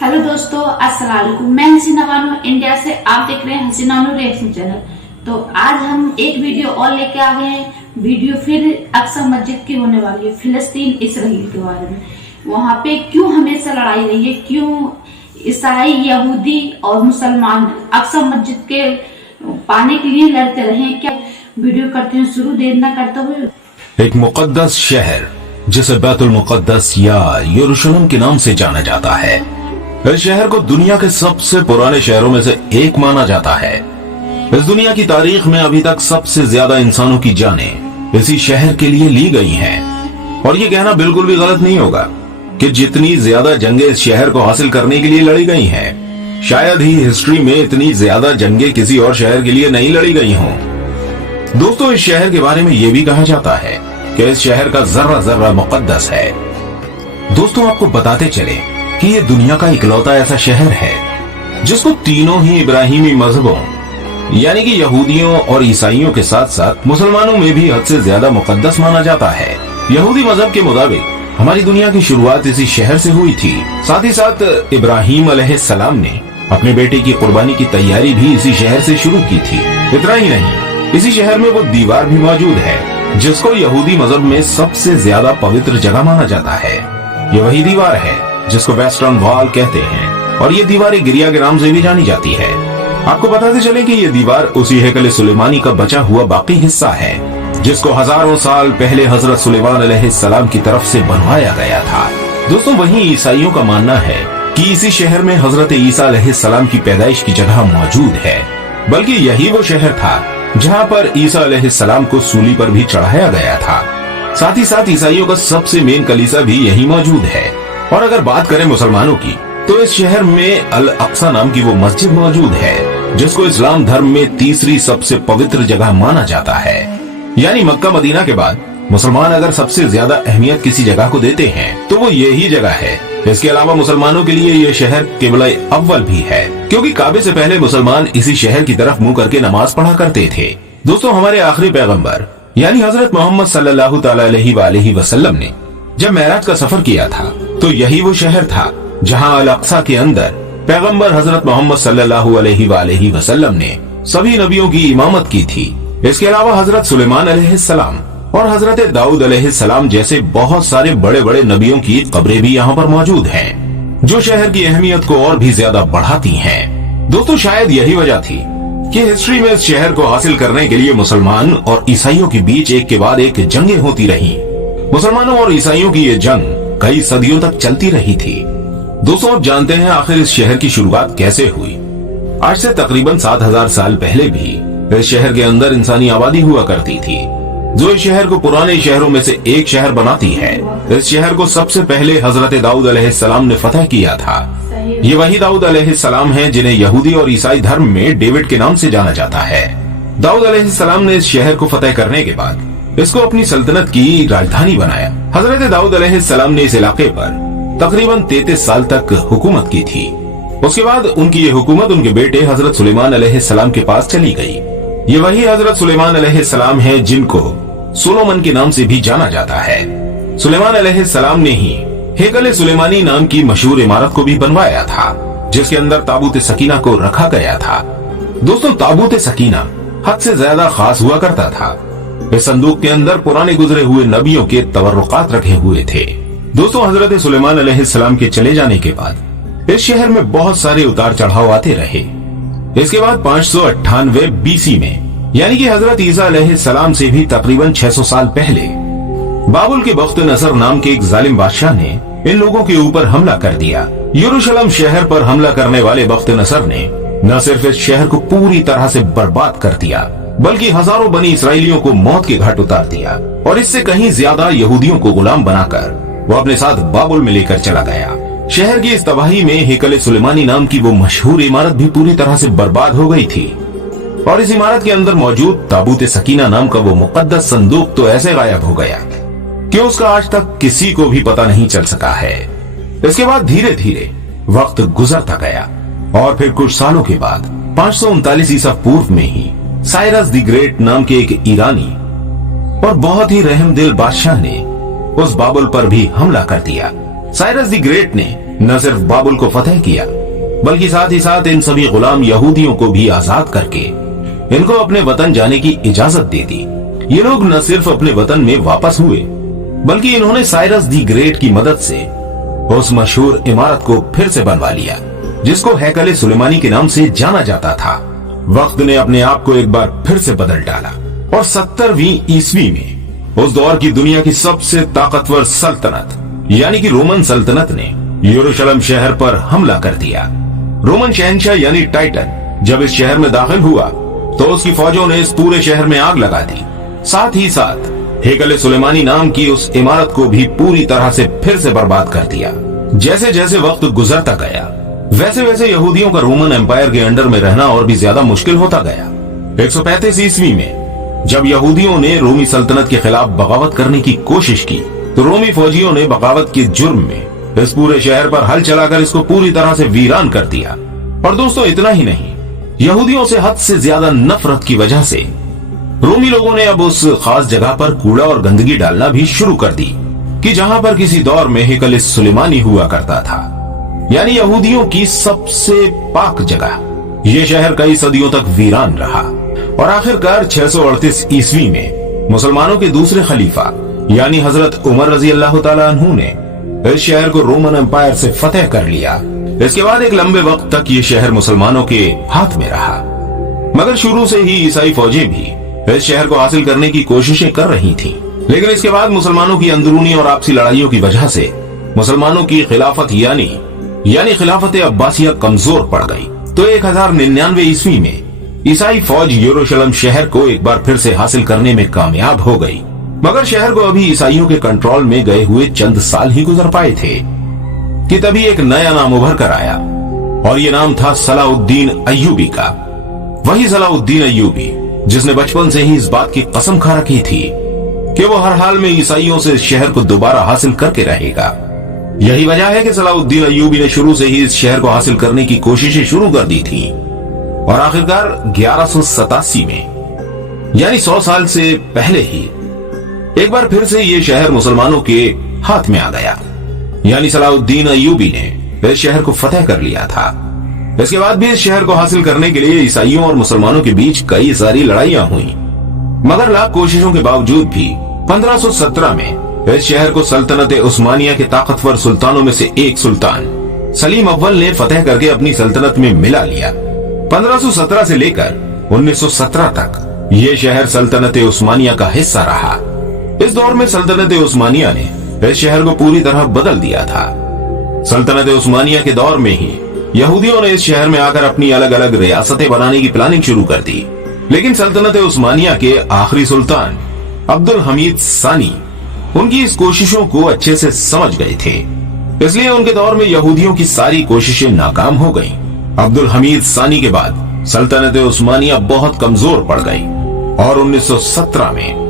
Hello दोस्तों, अस्सलाम वालेकुम। मैं हसीना बानो इंडिया से। आप देख रहे हैं हसीना बानो रिएक्शन चैनल। तो आज हम एक वीडियो और लेके आ गए हैं। वीडियो फिर अक्सा मस्जिद की होने वाली है, फिलिस्तीन इसराइल के बारे में। वहाँ पे क्यों हमेशा लड़ाई रही है, क्यों ईसाई, यहूदी और मुसलमान अक्सा मस्जिद के पाने के लिए लड़ते रहे, क्या वीडियो करते हैं शुरू। देर न करते हुए, एक मुकद्दस शहर जिसे बैतुल मुकद्दस या यरूशलेम के नाम से जाना जाता है। इस शहर को दुनिया के सबसे पुराने शहरों में से एक माना जाता है। इस दुनिया की तारीख में अभी तक सबसे ज्यादा इंसानों की जानें इसी शहर के लिए ली गई हैं। और ये कहना बिल्कुल भी गलत नहीं होगा कि जितनी ज्यादा जंगें इस शहर को हासिल करने के लिए लड़ी गई हैं, शायद ही हिस्ट्री में इतनी ज्यादा जंगें किसी और शहर के लिए नहीं लड़ी गई हों। दोस्तों, इस शहर के बारे में यह भी कहा जाता है कि इस शहर का जर्रा जर्रा मुकद्दस है। दोस्तों, आपको बताते चले कि ये दुनिया का इकलौता ऐसा शहर है जिसको तीनों ही इब्राहिमी मजहबों यानी कि यहूदियों और ईसाइयों के साथ साथ मुसलमानों में भी हद से ज्यादा मुकद्दस माना जाता है। यहूदी मजहब के मुताबिक हमारी दुनिया की शुरुआत इसी शहर से हुई थी। साथ ही साथ इब्राहिम अलैहिस्सलाम ने अपने बेटे की कुर्बानी की तैयारी भी इसी शहर से शुरू की थी। इतना ही नहीं, इसी शहर में वो दीवार भी मौजूद है जिसको यहूदी मजहब में सबसे ज्यादा पवित्र जगह माना जाता है। ये वही दीवार है जिसको वेस्टर्न वॉल कहते हैं और ये दीवार गिरिया के नाम से भी जानी जाती है। आपको बताते चले कि ये दीवार उसी हैकल सुलेमानी का बचा हुआ बाकी हिस्सा है जिसको हजारों साल पहले हजरत सुलेमान अलैहिस्सलाम की तरफ से बनवाया गया था। दोस्तों, वहीं ईसाइयों का मानना है कि इसी शहर में हजरत ईसा अलैहिस्सलाम की पैदाइश की जगह मौजूद है, बल्कि यही वो शहर था जहाँ पर ईसा अलैहिस्सलाम को सूली पर भी चढ़ाया गया था। साथ ही साथ ईसाइयों का सबसे मेन कलीसा भी यही मौजूद है। और अगर बात करें मुसलमानों की, तो इस शहर में अल अक्सा नाम की वो मस्जिद मौजूद है जिसको इस्लाम धर्म में तीसरी सबसे पवित्र जगह माना जाता है। यानी मक्का मदीना के बाद मुसलमान अगर सबसे ज्यादा अहमियत किसी जगह को देते हैं तो वो यही जगह है। इसके अलावा मुसलमानों के लिए ये शहर क़िबला अव्वल भी है, क्योंकि काबे से पहले मुसलमान इसी शहर की तरफ मुंह करके नमाज पढ़ा करते थे। दोस्तों, हमारे आखिरी पैगम्बर यानी हजरत मोहम्मद सल्लल्लाहु अलैहि वसल्लम ने जब मेराज का सफर किया था तो यही वो शहर था जहाँ अल अक्सा के अंदर पैगम्बर हजरत मोहम्मद सल्लल्लाहु अलैहि वसल्लम ने सभी नबियों की इमामत की थी। इसके अलावा हजरत सुलेमान अलैहिस्सलाम और हजरत दाऊद अलैहिस्सलाम जैसे बहुत सारे बड़े बड़े नबियों की कब्रें भी यहाँ पर मौजूद हैं, जो शहर की अहमियत को और भी ज्यादा बढ़ाती हैं। दोस्तों, शायद यही वजह थी कि हिस्ट्री में इस शहर को हासिल करने के लिए मुसलमान और ईसाइयों के बीच एक के बाद एक जंगें होती रही। मुसलमानों और ईसाइयों की ये जंग कई सदियों तक चलती रही थी। दोस्तों, अब जानते हैं आखिर इस शहर की शुरुआत कैसे हुई। आज से तकरीबन 7000 साल पहले भी इस शहर के अंदर इंसानी आबादी हुआ करती थी, जो इस शहर को पुराने शहरों में से एक शहर बनाती है। इस शहर को सबसे पहले हजरत दाऊद अलैहिस्सलाम ने फतह किया था। ये वही दाऊद अलैहिस्सलाम हैं जिन्हें यहूदी और ईसाई धर्म में डेविड के नाम से जाना जाता है। दाऊद अलैहिस्सलाम ने इस शहर को फतह करने के बाद इसको अपनी सल्तनत की राजधानी बनाया। हजरत दाऊद अलैहिस्सलाम ने इस इलाके पर तकरीबन 33 साल तक हुकूमत की थी। उसके बाद उनकी ये हुकूमत उनके बेटे हजरत सुलेमान अलैहिस्सलाम के पास चली गई। ये वही हजरत सुलेमान अलैहिस्सलाम हैं जिनको सोलोमन के नाम से भी जाना जाता है। सुलेमान अलैहिस्सलाम ने ही हैकल सुलेमानी नाम की मशहूर इमारत को भी बनवाया था, जिसके अंदर ताबूत सकीना को रखा गया था। दोस्तों, ताबूत सकीना हद से ज्यादा खास हुआ करता था। इस संदूक के अंदर पुराने गुजरे हुए नबियों के तबर्रुकात रखे हुए थे। दोस्तों, हजरत सुलेमान अलैहिस्सलाम के चले जाने के बाद इस शहर में बहुत सारे उतार चढ़ाव आते रहे। इसके बाद 598 बीसी में यानी कि हजरत ईसा अलैहिस्सलाम से भी तकरीबन 600 साल पहले बाबुल के बख्त नसर नाम के एक जालिम बादशाह ने इन लोगों के ऊपर हमला कर दिया। यरूशलेम शहर पर हमला करने वाले बख्त नसर ने न सिर्फ इस शहर को पूरी तरह से बर्बाद कर दिया, बल्कि हजारों बनी इसराइलियों को मौत के घाट उतार दिया और इससे कहीं ज्यादा यहूदियों को गुलाम बनाकर वो अपने साथ बाबुल में लेकर चला गया। शहर की इस तबाही में हैकल सुलेमानी नाम की वो मशहूर इमारत भी पूरी तरह से बर्बाद हो गई थी और इस इमारत के अंदर मौजूद ताबूत सकीना नाम का वो मुकद्दस संदूक तो ऐसे गायब हो गया कि उसका आज तक किसी को भी पता नहीं चल सका है। इसके बाद धीरे धीरे वक्त गुजरता गया और फिर कुछ सालों के बाद 539 ईसा पूर्व में ही साइरस द ग्रेट नाम के एक ईरानी और बहुत ही रहमदिल बादशाह ने उस बाबुल पर भी हमला कर दिया। साइरस द ग्रेट ने न सिर्फ बाबुल को फतह किया बल्कि साथ ही साथ इन सभी गुलाम यहूदियों को भी आजाद करके इनको अपने वतन जाने की इजाजत दे दी। ये लोग न सिर्फ अपने वतन में वापस हुए बल्कि इन्होंने साइरस दी ग्रेट की मदद से उस मशहूर इमारत को फिर से बनवा लिया जिसको हैकल सुलेमानी के नाम से जाना जाता था। वक्त ने अपने आप को एक बार फिर से बदल डाला और 70वीं ईस्वी में उस दौर की दुनिया की सबसे ताकतवर सल्तनत यानी कि रोमन सल्तनत ने यरूशलेम शहर पर हमला कर दिया। रोमन शहंशाह यानी टाइटन जब इस शहर में दाखिल हुआ तो उसकी फौजों ने इस पूरे शहर में आग लगा दी। साथ ही साथ हैकल सुलेमानी नाम की उस इमारत को भी पूरी तरह से फिर से बर्बाद कर दिया। जैसे जैसे वक्त गुजरता गया वैसे वैसे यहूदियों का रोमन एम्पायर के अंडर में रहना और भी ज्यादा मुश्किल होता गया। 135 ईस्वी में जब यहूदियों ने रोमी सल्तनत के खिलाफ बगावत करने की कोशिश की तो रोमी फौजियों ने बगावत के जुर्म में इस पूरे शहर पर हल चलाकर इसको पूरी तरह से वीरान कर दिया। और दोस्तों इतना ही नहीं, यहूदियों से हद से ज्यादा नफरत की वजह से रोमी लोगों ने अब उस खास जगह पर कूड़ा और गंदगी डालना भी शुरू कर दी कि जहां पर किसी दौर में हैकल सुलेमानी हुआ करता था, यानी यहूदियों की सबसे पाक जगह। यह शहर कई सदियों तक वीरान रहा और आखिरकार 638 ईस्वी में मुसलमानों के दूसरे खलीफा यानी हजरत उमर रजी अल्लाह तआला अन्हु ने इस शहर को रोमन एम्पायर से फतेह कर लिया। इसके बाद एक लंबे वक्त तक ये शहर मुसलमानों के हाथ में रहा, मगर शुरू से ही ईसाई फौजें भी इस शहर को हासिल करने की कोशिशें कर रही थीं। लेकिन इसके बाद मुसलमानों की अंदरूनी और आपसी लड़ाइयों की वजह से मुसलमानों की खिलाफत यानी खिलाफत अब्बासिया कमजोर पड़ गई। तो 1099 ईस्वी में ईसाई फौज यरूशलेम शहर को एक बार फिर से हासिल करने में कामयाब हो गई, मगर शहर को अभी ईसाइयों के कंट्रोल में गए हुए चंद साल ही गुजर पाए थे कि तभी एक नया नाम उभर कर आया और ये नाम था सलाउद्दीन अय्यूबी का। वही सलाउद्दीन अय्यूबी जिसने बचपन से ही इस बात की कसम खा रखी थी कि वो हर हाल में ईसाइयों से इस शहर को दोबारा हासिल करके रहेगा। यही वजह है कि सलाउद्दीन अय्यूबी ने शुरू से ही इस शहर को हासिल करने की कोशिशें शुरू कर दी थी और आखिरकार 1187 में यानी 100 साल से पहले ही एक बार फिर से ये शहर मुसलमानों के हाथ में आ गया, यानी सलाउद्दीन अय्यूबी ने इस शहर को फतेह कर लिया था। इसके बाद भी इस शहर को हासिल करने के लिए ईसाइयों और मुसलमानों के बीच कई सारी लड़ाइयां हुई, मगर लाख कोशिशों के बावजूद भी 1517 में इस शहर को सल्तनत उस्मानिया के ताकतवर सुल्तानों में से एक सुल्तान सलीम अव्वल ने फतेह करके अपनी सल्तनत में मिला लिया। 1517 से लेकर 1917 तक ये शहर सल्तनत उस्मानिया का हिस्सा रहा। इस दौर में सल्तनत उस्मानिया ने इस शहर को पूरी तरह बदल दिया था। सल्तनत उस्मानिया के दौर में ही यहूदियों ने इस शहर में आकर अपनी अलग अलग रियासतें बनाने की प्लानिंग शुरू कर दी, लेकिन सल्तनत उस्मानिया के आखिरी सुल्तान अब्दुल हमीद सानी उनकी इस कोशिशों को अच्छे से समझ गए थे, इसलिए उनके दौर में यहूदियों की सारी कोशिशें नाकाम हो गईं। अब्दुल हमीद सानी के बाद सल्तनत उस्मानिया बहुत कमजोर पड़ गई और 1917 में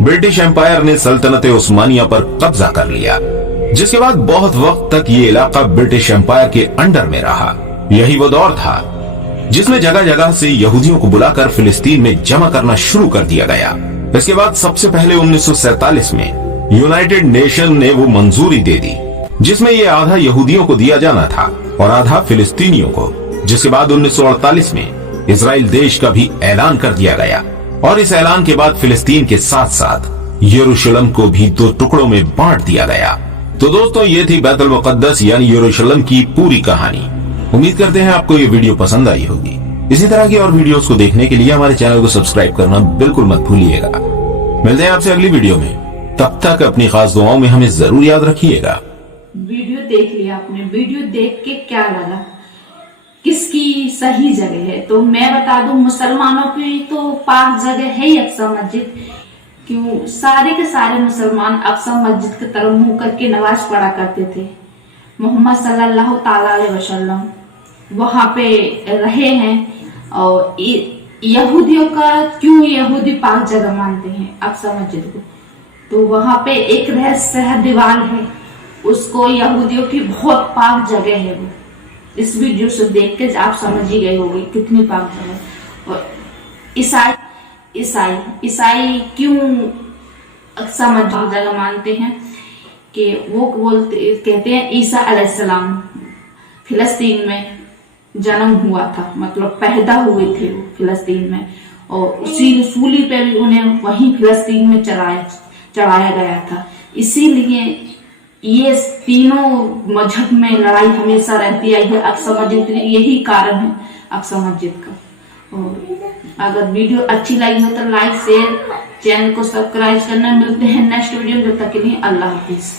ब्रिटिश एम्पायर ने सल्तनत उस्मानिया पर कब्जा कर लिया, जिसके बाद बहुत वक्त तक ये इलाका ब्रिटिश एम्पायर के अंडर में रहा। यही वो दौर था जिसमें जगह जगह से यहूदियों को बुलाकर फिलिस्तीन में जमा करना शुरू कर दिया गया। इसके बाद सबसे पहले 1947 में यूनाइटेड नेशन ने वो मंजूरी दे दी जिसमें ये आधा यहूदियों को दिया जाना था और आधा फिलिस्तीनियों को, जिसके बाद 1948 में इजराइल देश का भी ऐलान कर दिया गया और इस ऐलान के बाद फिलिस्तीन के साथ साथ यरूशलेम को भी 2 टुकड़ों में बांट दिया गया। तो दोस्तों ये थी बैतुल मुक़द्दस यानी यरूशलेम की पूरी कहानी। उम्मीद करते हैं आपको ये वीडियो पसंद आई होगी। इसी तरह की और वीडियोस को देखने के लिए हमारे चैनल को सब्सक्राइब करना बिल्कुल मत भूलिएगा। मिलते हैं आपसे अगली वीडियो में, तब तक अपनी खास दुआओं में हमें जरूर याद रखिएगा। वीडियो देख लिया आपने, वीडियो देख के क्या लगा, किसकी सही जगह है? तो मैं बता दूं, मुसलमानों की तो पाक जगह है ही अक्सा मस्जिद। क्यों? सारे के सारे मुसलमान अक्सा मस्जिद की तरफ मुंह करके नमाज पढ़ा करते थे। मोहम्मद सल्लल्लाहु ताला अलैहि वसल्लम वहां पे रहे हैं और यहूदियों का क्यों यहूदी पाक जगह मानते हैं अक्सा मस्जिद को? तो वहां पे एक रहस्य है, दीवार है, उसको यहूदियों की बहुत पाक जगह है वो। इस वीडियो से देख के आप समझ ही गए होंगे कितनी पाक जगह। और ईसाई क्यों अक्सा मस्जिद जगह मानते हैं कि वो कहते हैं ईसा अलैहिस्सलाम फिलिस्तीन में जन्म हुआ था, मतलब पैदा हुए थे वो फिलिस्तीन में, और उसी सूली पे भी उन्हें वहीं फिलिस्तीन में चढ़ाया गया था। इसीलिए ये तीनों मजहब में लड़ाई हमेशा रहती है। अक्सा मस्जिद, यही कारण है अक्सा मस्जिद का। और अगर वीडियो अच्छी लगी हो तो लाइक शेयर, चैनल को सब्सक्राइब करना। मिलते हैं नेक्स्ट वीडियो में, जब तक के लिए अल्लाह हाफिज।